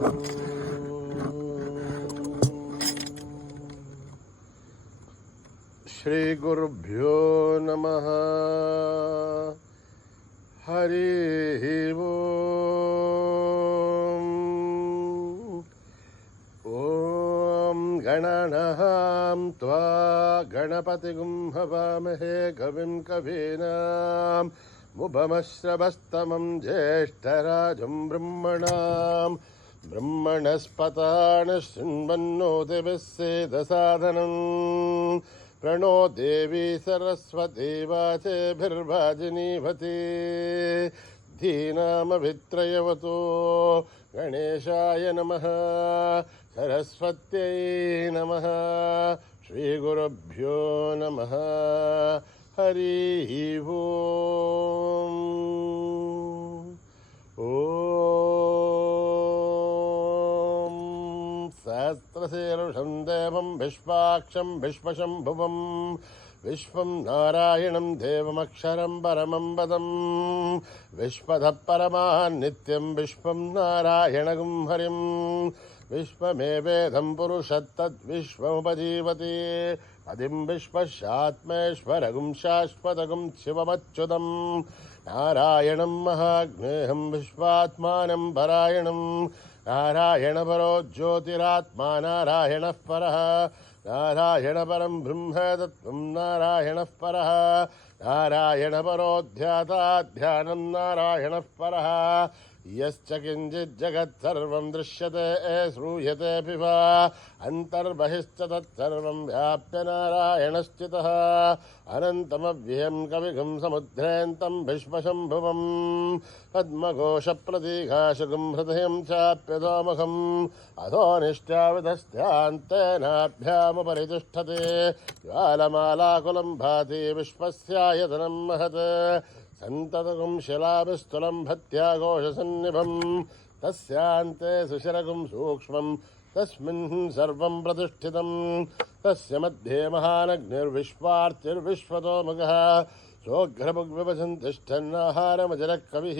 శ్రీ గురుభ్యో నమః. హరి ఓం. ఓం గణానాం త్వా గణపతిగుం హవామహే కవిం కవీనాం ముభమశ్రవస్తమం జ్యేష్ఠరాజం బ్రహ్మణాం బ్రహ్మణస్పతాన శృణ్వన్నోతిభిస్సేదసాదనం. ప్రణో దేవీ సరస్వతీ వాచేభిర్వాజినీవతి. ధీనామభిత్రయవతో గణేశాయ నమః. సరస్వత్యై నమః. శ్రీగురుభ్యో నమః. హరి ఓం. ఓం సహస్రశీర్షం దేవం విశ్వాక్షం విశ్వశంభువం విశ్వం నారాయణం దేవమక్షరం పరమం పదం. విశ్వతః పరమాన్ నిత్యం విశ్వం నారాయణగం హరిం. విశ్వమేవేదం పురుషత్తద్విశ్వముపజీవతి. పదిం విశ్వశాత్మేశ్వరగుం శాశ్వతగుం శివమచ్యుతం. నారాయణం మహాజ్ఞేయం విశ్వాత్మానం పరాయణం. నారాయణ పరో జ్యోతిరాత్మా నారాయణః పరః. నారాయణ పరం బ్రహ్మ తత్వం నారాయణః పరః. నారాయణ పరో ధ్యాతా ధ్యానం నారాయణః పరః. యశ్చ కించిత్ జగత్సర్వం దృశ్యతే శ్రూయతేऽపి వా అంతర్బహిశ్చ తత్సర్వం వ్యాప్య నారాయణస్థితః. అనంతమవ్యయం కవిగుం సముద్రేంతం విశ్వశంభువం. పద్మఘోషప్రతీఘాశుగం హృదయం చాప్యధోముఖం. అధోనిష్టావిధస్యాంతేనాభ్యాముపరి తిష్టతే. జ్వాలమాలాకులం భాతి విశ్వస్యాయతనం మహత్. సంతతగుం శిలాభిస్థులం భత్యాఘోషసన్నిభం. తస్యాంతే సుశిరగుం సూక్ష్మం తస్మిన్ సర్వం ప్రతిష్ఠితం. తస్య మధ్యే మహానగ్నిర్విశ్వార్తిర్విశ్వతోముఖః. సోఘ్రభుగ్విభజన్ తిష్టన్నాహారమజరః కవిః.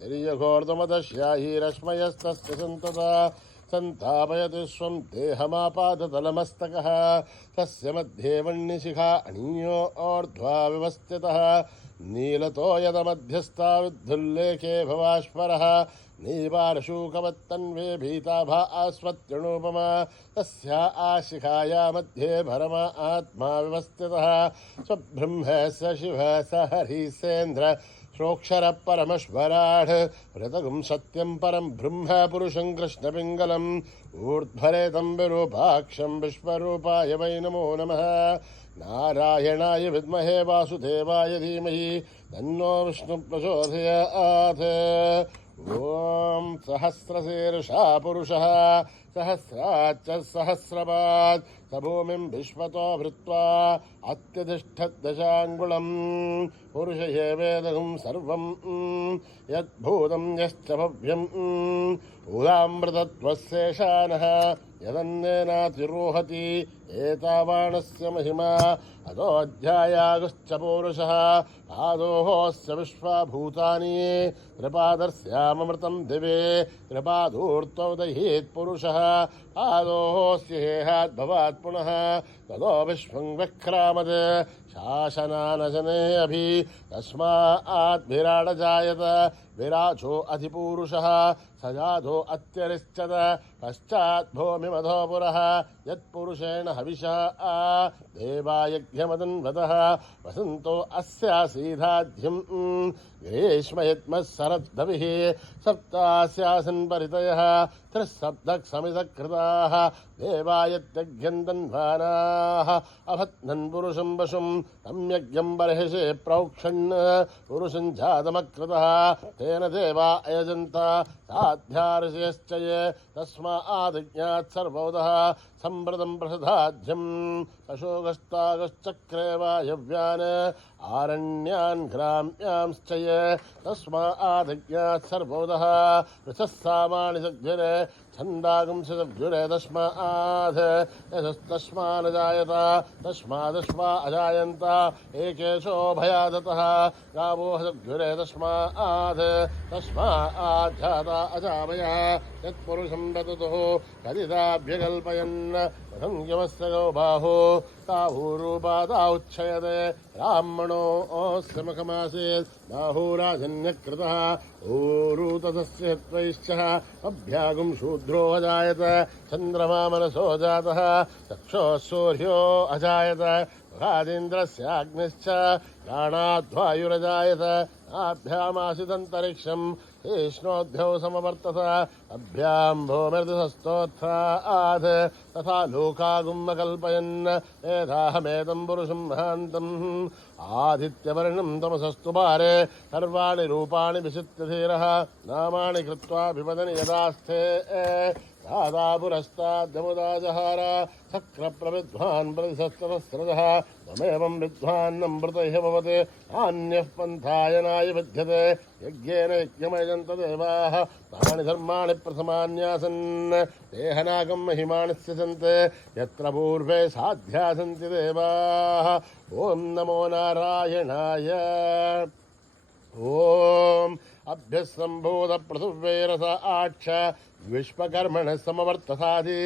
తిర్యఘోర్ధమదశ్యాహీరశ్మయస్తస్య సంతతా. సంతాపయతి స్వం దేహమాపాదతలమస్తకః. తస్య మధ్యే వన్నిశిఖా అణీయో ఓర్ధ్వా వివస్థితః. నీలతో యదమధ్యస్థా విద్ధుల్లేఖే భవాశ్వరః. నీవారశూకవత్తన్వే భీతాభా ఆస్వత్యణూపమా. తస్యా ఆశిఖాయా మధ్యే భరమా ఆత్మా వివస్థితః. స్వబ్రహ్మ స శివ స హరిసేంద్ర శ్రోక్షర పరమశ్వరాఢ. ఋతగుం సత్యం పరం బ్రహ్మ పురుషం కృష్ణపింగళం. ఊర్ధ్వరేతం విరూపాక్షం విశ్వరూపాయ వై నమో నమః. నారాయణాయ విద్మహే వాసుదేవాయ ధీమహి తన్నో విష్ణు ప్రచోదయాత్. ఓం సహస్రశీర్షా పురుషః సహస్రాచ్చ సహస్రపాద్. స భూమిం విశ్వతో భృత్వా అత్యతిష్ఠద్దశాంగుళం. పురుష ఏవేదగుం సర్వం యద్భూతం యశ్చ భవ్యం. ఉదామృతత్వశేషానః యదన్నేనాతిరోహతి. ఏతావాణస్య మహిమా అదోऽధ్యాయాగుశ్చ పౌరుషः. పాదోఃస్య విశ్వభూతాని త్రిపాదస్యామృతం దివే. త్రిపాదూర్ధ్వోదయేత్ పురుషः. పాదోఃస్య హేహాద్భవాత్ పునః. తదో విశ్వం విక్రామత్. శాసనానశనే అభి తస్మాత్ విరాడజాయత. విరాజో అధిపూరుషः. సజాతో అత్యరిశ్చత. పశ్చాత్ భూమిమధో పురః. యత్పురుషేణ హవిషా దేవాయజ్ఞమదన్వతః. వసంతో అస్యాసీధాధ్యం గ్రీష్మయత్మః సప్తాస్యాసన్ పరితయః. త్రిసప్తక్ సమితకృతాః దేవాయత్యజ్ఞందన్వానాః. అభత్నన్ పురుషం వశం తమ్యజ్ఞం బర్హిషే ప్రౌక్షణ్. పురుషం జాతమకృతః తేన దేవా అయజంత. సాధ్యార్షయశ్చ తస్మాదిజ్ఞాత్ సర్వోదః. స సంప్రదం ప్రసధాధ్యం అశోకస్తాగశ్చక్రే వాయవ్యాన్ ఆరణ్యాన్ గ్రామ్యాంశ్చయ తస్మాదజ్ఞాత్ సర్వోదః పృథస్సామాని సద్భిరే ఛందాగుంసద్భిరే తస్మాద్ యశస్తస్మానజాయత తస్మాదశ్వా అజాయంత ఏకేశో భయాదతః గావో సద్భిరే తస్మాద్ తస్మాజ్జాత అజామయ యత్పురుషం దతుః కదిదాభ్యకల్పయన్ సంయమస్య గౌబాహో తాహూరూపాదా ఉచ్ఛయతే బ్రాహ్మణోऽस्य ముఖమాసీత్ బాహూరాజన్యకృతः ఊరూతతస్య త్వైశ్చ అభ్యాగుం శూద్రో అజాయత చంద్రమా మనసో జాతः చక్షోः సూర్యో అజాయత ముఖాదీంద్రస్యాగ్నిశ్చ ప్రాణాద్వాయురజాయత ఆభ్యామాసిదంతరిక్షం ఈష్ణోద్భ్యో సమవర్తత అభ్యాం భూమిర్దిశస్తోత్థాద్ తథా లోకాగుమ్మకల్పయన్ వేదాహమేతం పురుషం మహాంతం ఆదిత్యవర్ణం తమసస్తు పారే సర్వాణి రూపాణి విచిత్య ధీరః నామాని కృత్వా వివదని యదాస్థే రాధాపురస్తాద్యముదాజహార సక్రప్రవిద్వాన్ ప్రతిశస్త్రసహస్రజः మమేవం విద్వాన్నమృత ఇహ భవతి నాన్యః పంథాయనాయ విద్యతే యజ్ఞేన యజ్ఞమయజంత దేవాః తాని ధర్మాణి ప్రథమాన్యాసన్ దేహనాగం మహిమాని స్యసంతే యత్ర పూర్వే సాధ్యా సంతి దేవాః ఓం నమో నారాయణాయ ఓం అభ్యస్సంభూత పృథువేరస ఆక్ష విశ్వకర్మణ సమవర్తసాధి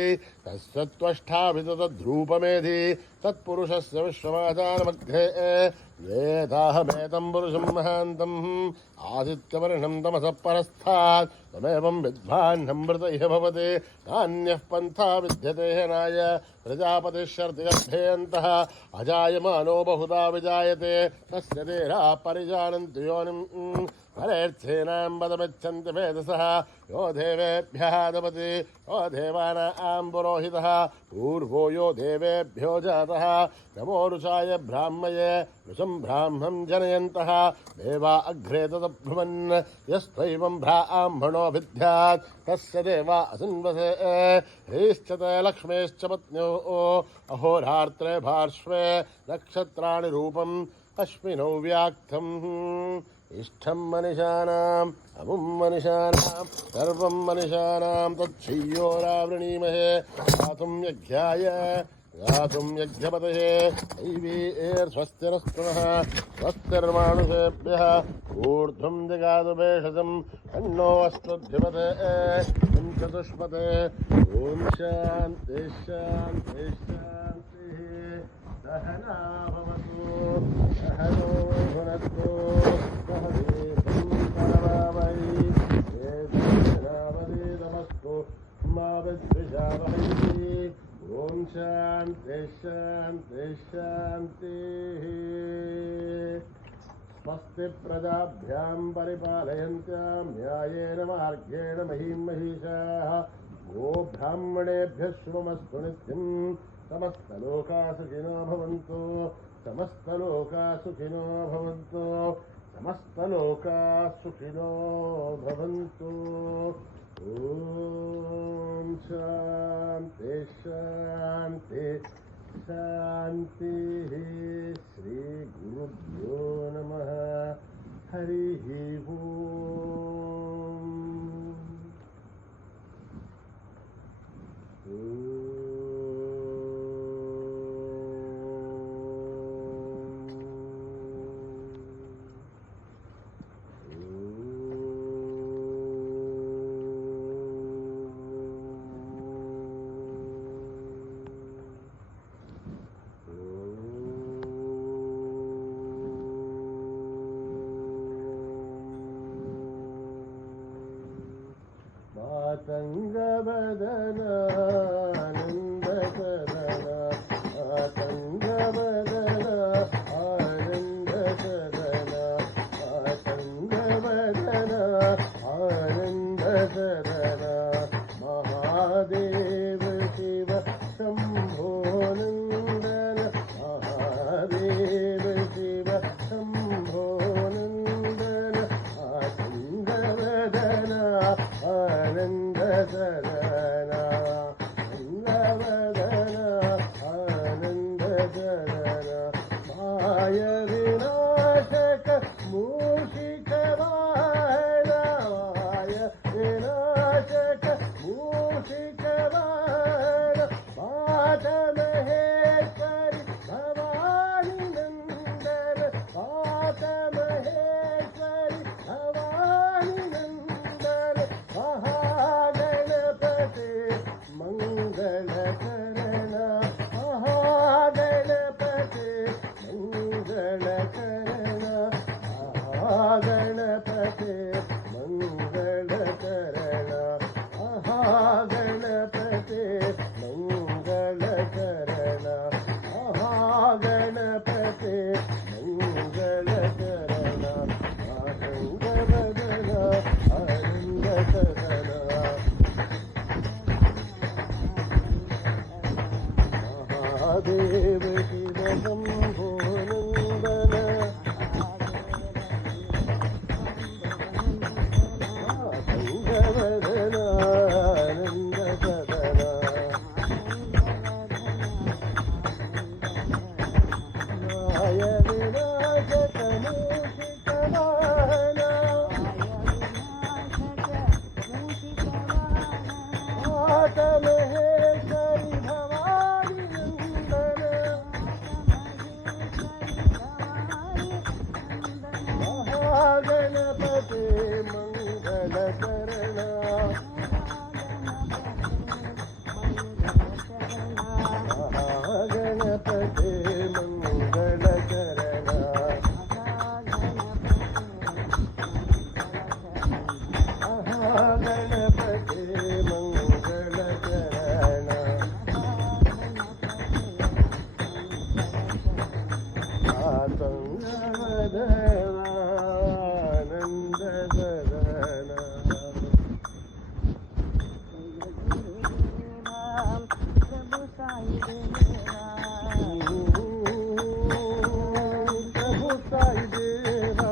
తస్సత్వష్టా వితద్రూపమేధి తత్పురుషస్య విశ్వమాచారమగ్రే వేదాహమేతం పురుషం మహాంతం ఆదిత్యవర్ణం తమసః పరస్థాత్ తమేవం విద్వాన్నమృత ఇహ భవతి నాన్యః పంథా విద్యతే హనాయ ప్రజాపతిశ్చర్తిగర్భేऽन्तः అజాయమానో బహుదా విజాయతే తస్య దేహా పరిజానంతి యోనిం పరేర్థేనాం పదమిచ్చంతి వేదసః యో దేవేభ్యः దపతి యో దేవానాం పురోహితः పూర్వో యో దేవేభ్యో జాతः నమో రుచాయ బ్రాహ్మయే రుచం బ్రాహ్మం జనయంతः దేవా అగ్రే తదబ్రువన్ యస్త్వైవం బ్రాహ్మణో విద్యాత్ తస్య దేవా అసిన్వసే హ్రీశ్చతే లక్ష్మేశ్చ పత్న్యోః అహోరాత్రే పార్శ్వే నక్షత్రాణి రూపం అశ్వినౌ వ్యాక్తం ఇష్టం మనిషానాం అముం మనిషానాం సర్వం మనిషానాం తచ్ఛయ్యోరావృణీమహే గాతుం యజ్ఞాయ గాతుం యజ్ఞపతయే దైవీర్స్వస్తిరస్తు నః స్వస్తిర్మానుషేభ్యः ఊర్ధ్వం దిగాదు భేషజం తన్నో అస్మద్భిపతే చతుష్పతే ఓం శాంతి శాంతి శాంతిః సహనా భవతు సహనో భునక్తు సహ వీర్యం కరవావహై తేజస్వినావధీతమస్తు మా విద్విషావహై ఓం శాంతి శాంతి శాంతిః స్వస్తి ప్రజాభ్యాం పరిపాలయంత్యాం న్యాయేన మార్గేణ మహీం మహిషాః గో బ్రాహ్మణేభ్యः శుభమస్తు నిత్యం సమస్తలోకా సుఖినో భవంతు సమస్తలోకా సుఖినో భవంతు సమస్తలోకా సుఖినో భవంతు ఓం శాంతి శాంతి శాంతి శ్రీ గురుభ్యో నమః హరి ఓం మాతంగవదనా ఆనందకరణ మాతంగవదనా ఆనందకరణ మాతంగవదనా ఆనందకరణ మహాదేవ శివ శంభో నందన మహాదేవ శివ శంభో నందన మాతంగవదనా ఆనందకరణ మంగళకరణ మహాగణపతే మంగళకరణ మహాగణపతే మంగళకరణ ఆనందవదన ఆనందకరణ మహాదేవ శివ శంభో నందన సంగవదన ఆనందకరణ మాయ వినాశకమూషికవాహన మాతమహేశ్వరి భవాని నందన మహాగణపతే మంగళకరణ మహాగణపతే మంగళకరణ మహాగణపతే మంగళకరణ ఆనందకరణ ప్రభు సాయి దేవా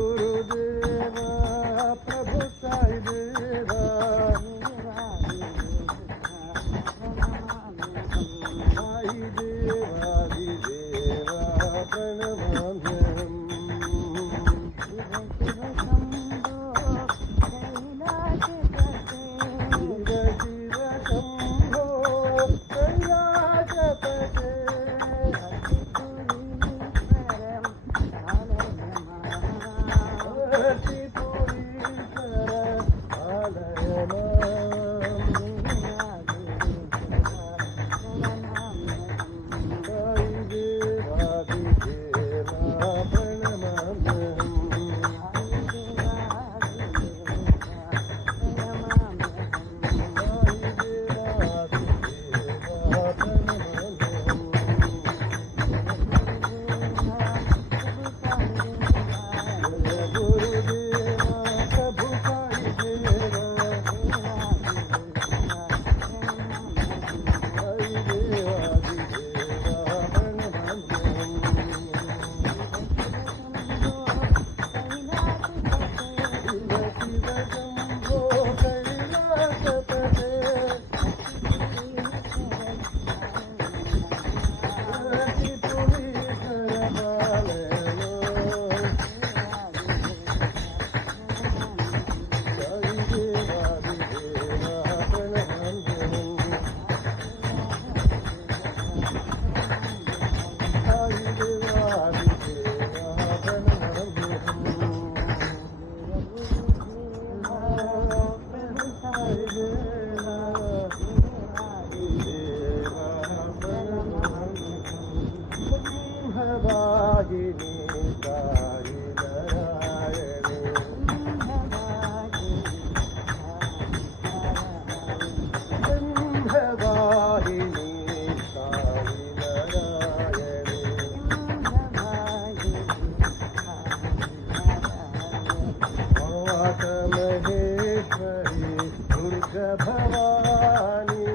గురుదేవా ప్రభు సాయి దేవా సాయి దేవాది దేవా ప్రణమామ్యం శివ శివ శంభో కైలాసపతే త్రిపురీశ్వర ఆలయమాం సాయి దేవాది దేవా ప్రణమామ్యం సాయి దేవాది దేవా ప్రణమామ్యం జయ గురుదేవా ప్రభు సాయి దేవా సాయి దేవాది దేవా ప్రణమామ్యం శివ శివ శంభో కైలాసపతే త్రిపురీశ్వర పాలయమాం సాయి దేవాది దేవా ప్రణమామ్యం సాయి దేవాది దేవా ప్రణమామ్యం సాయి దేవాది దేవా ప్రణమామ్యం బ్రహ్మవాహిని సాయి నారాయణి బ్రహ్మవాహిని సాయి నారాయణి మాతమహేశ్వరి దుర్గ భవాని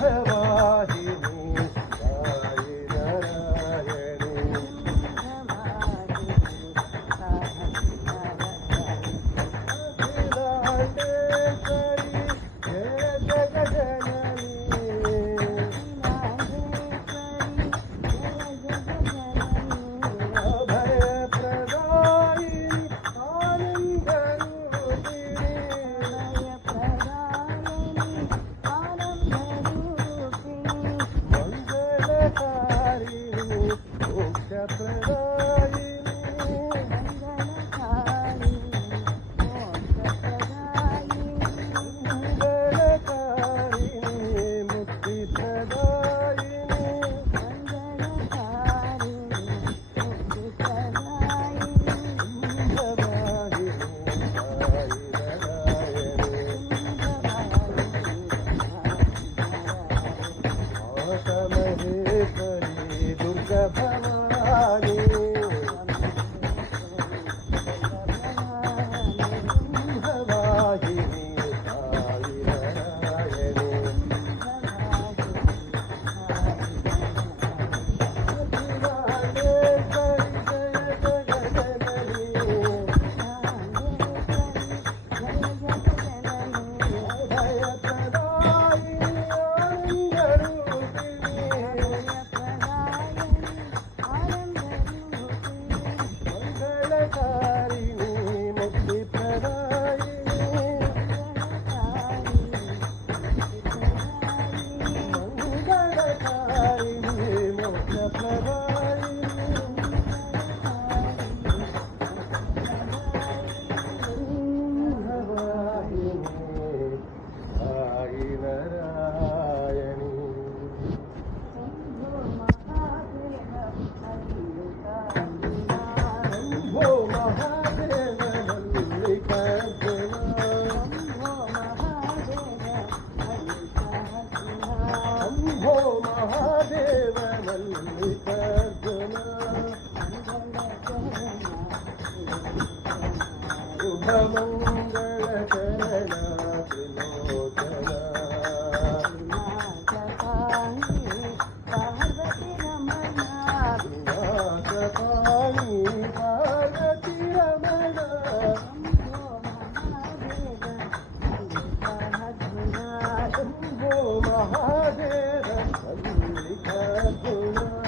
బ్రహ్మవాహిని महादेव मल्लिकार्जुना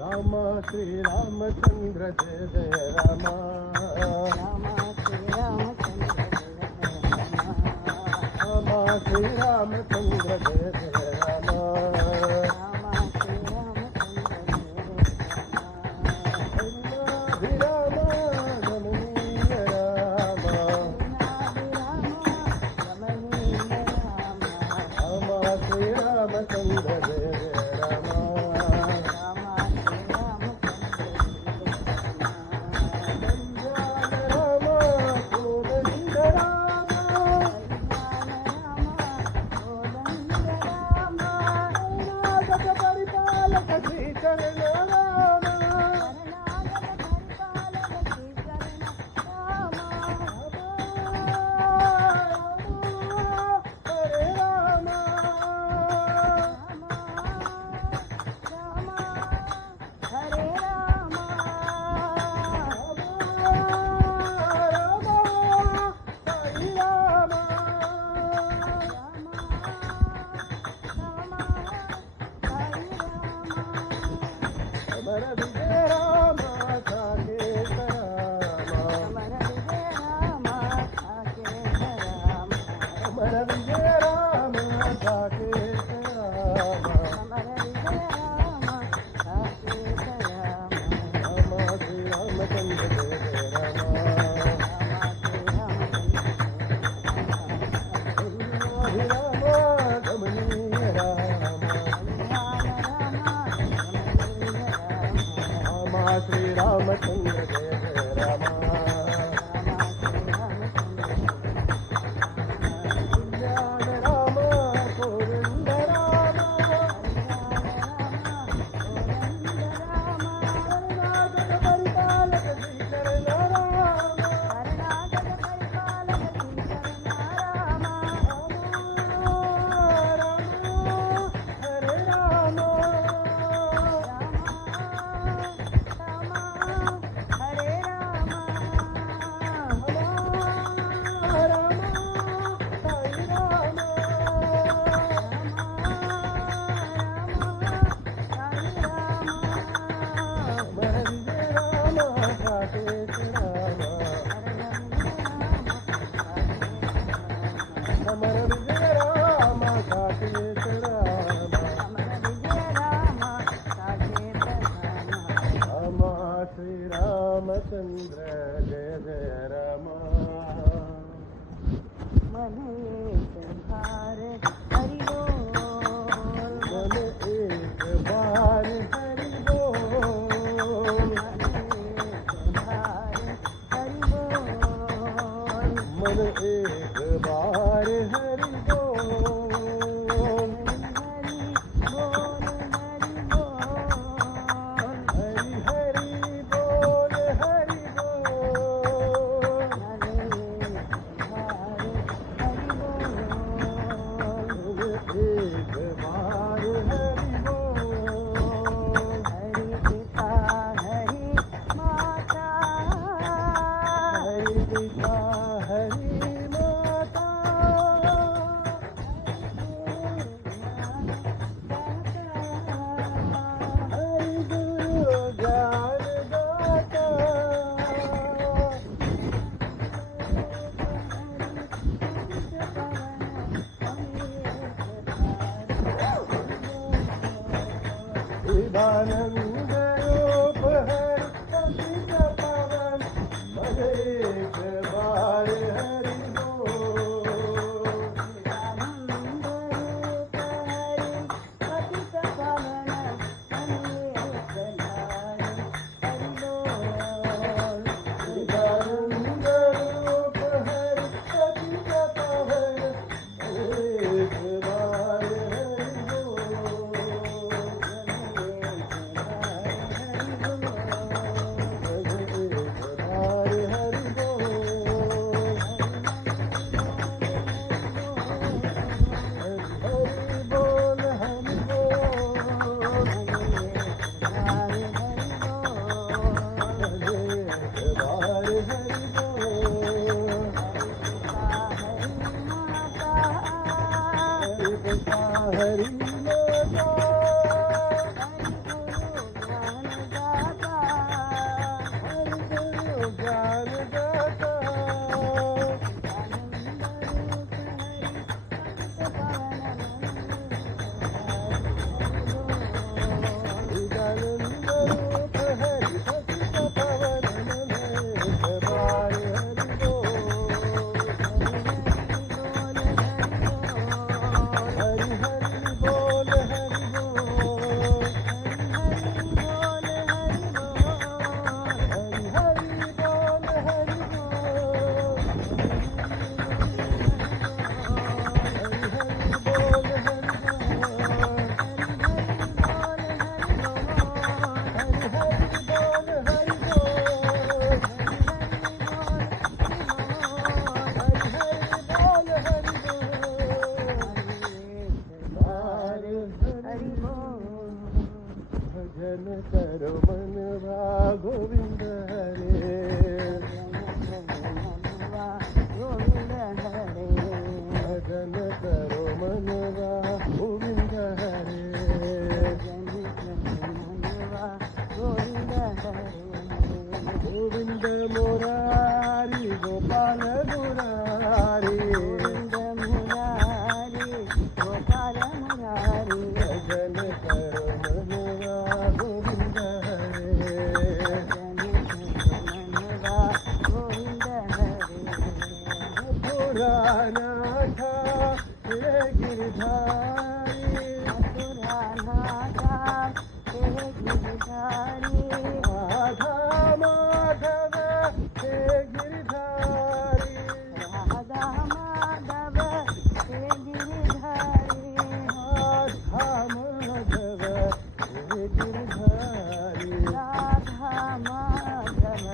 राम श्री रामचंद्र जय जय राम राम श्री रामचंद्र जय जय राम श्री रामचंद्र जय जय राम कल्याण राम गोविंद राम कर्नाटक परिपालक श्रीकरण राम हरे राम रामचंद्र जय जय राम मन एक बार हरि बोल मन एक बार हरि बोल मन एक बार हरि बोल हरि हरि बोल हरि बोल शिवानंद रूप हर पतित पावन मन एक बार हरि बोल। शिवानंद रूप हरि पतित पावन मन एक बार हरि बोल। शिवानंद रूप हर पतित पावन एक बार हरि बोल। हरि बार हरि बोल। हरि पिता हरि माता हरि गुरु ज्ञान दाता शिवानंद रूप हरि पतित पावन मन एक बार हरि बोल। हरि हरि बोल हरि बोल। हरि हरि बोल हरि बोल। हरि हरि बोल हरि बोल। हरि हरि बोल हरि बोल। हरि हरि बोल हरि बोल। भजन करो मनवा गोविंद हरे। भजन करो मनवा गोविंद हरे। गोविंद मुरारी गोपाल मुरारी। भजन करो मनवा गोविंद हरे। पुरानाथ हे गिरधारी। राधा माधव हे गिरधारी। राधा माधव हे गिरधारी। राधा माधव हे गिरधारी। राधा माधव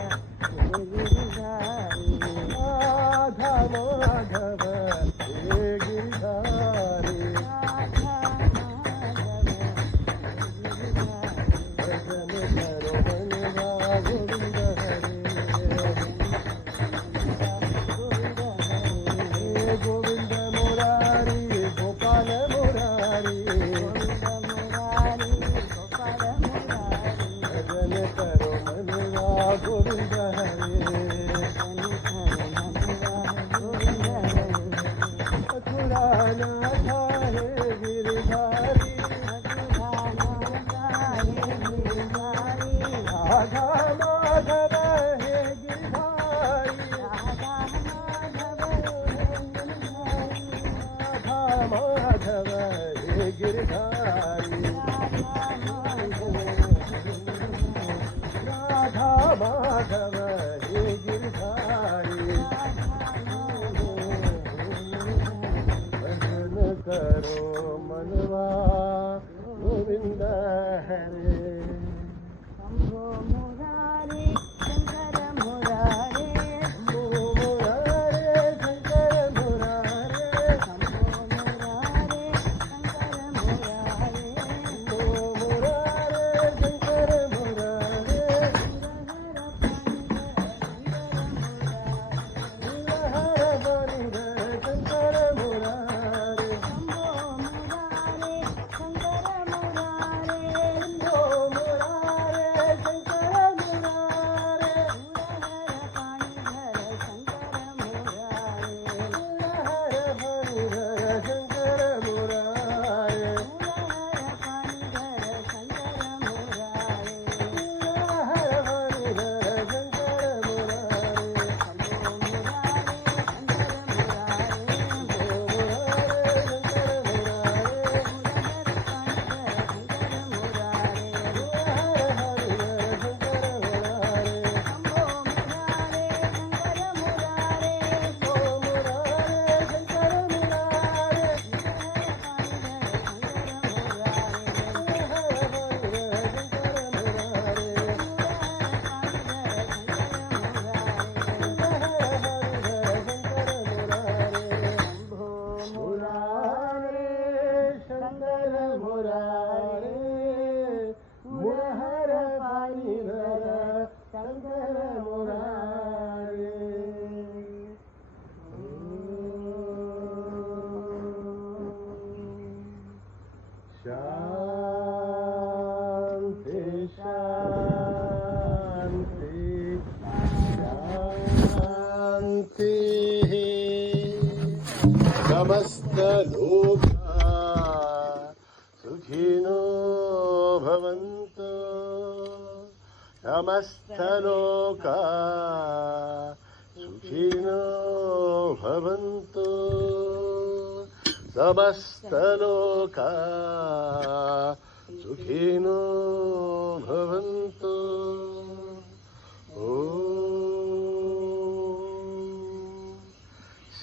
हे गिरधारी। राधा माधव हे गिरधारी। भजन करो मनवा गोविंद हरे। गोविंद मुरारी गोपाल मुरारी। भजन करो मनवा गोविंद हरे। मथुरानाथ हे गिरधारी। राधा माधव हे गिरधारी। राधा माधव हे गिरधारी। राधा माधव हे गिरधारी। भजन करो मनवा गोविंद हरे। शंभो मुरारे शंकर मुरारे। मुरारे शंकर मुरारे। शंभो मुरारे शंकर मुरारे। मुरारे शंकर मुरारे। हर बनिधर शंकर मुरारे। शंभो मुरारे शंकर मुरारे। शंभो समस्त लोका सुखिनो भवन्तु समस्त लोका सुखिनो भवन्तु समस्त लोका सुखिनो भवन्तु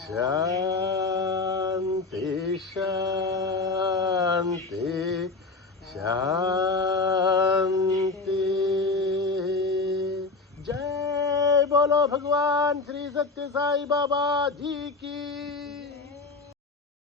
शांति शांति शांति। जय बोलो भगवान श्री सत्य साई बाबा जी की।